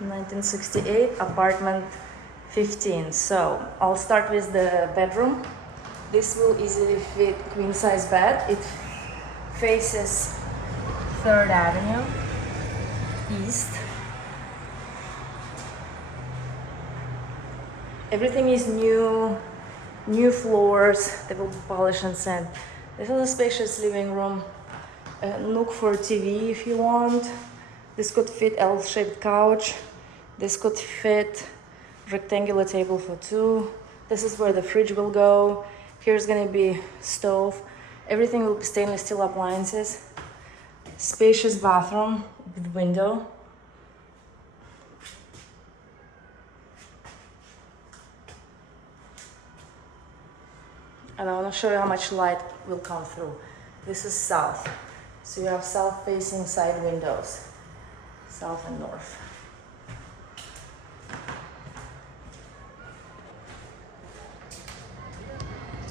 1968, apartment 15. So I'll start with the bedroom. This will easily fit queen size bed. It faces Third Avenue East. Everything is new floors. They will be polished and sand. This is a spacious living room. A nook for TV if you want. This could fit L-shaped couch. This could fit rectangular table for two. This is where the fridge will go. Here's gonna be stove. Everything will be stainless steel appliances. Spacious bathroom with window. And I want to show you how much light will come through. This is south. So you have south facing side windows, south and north.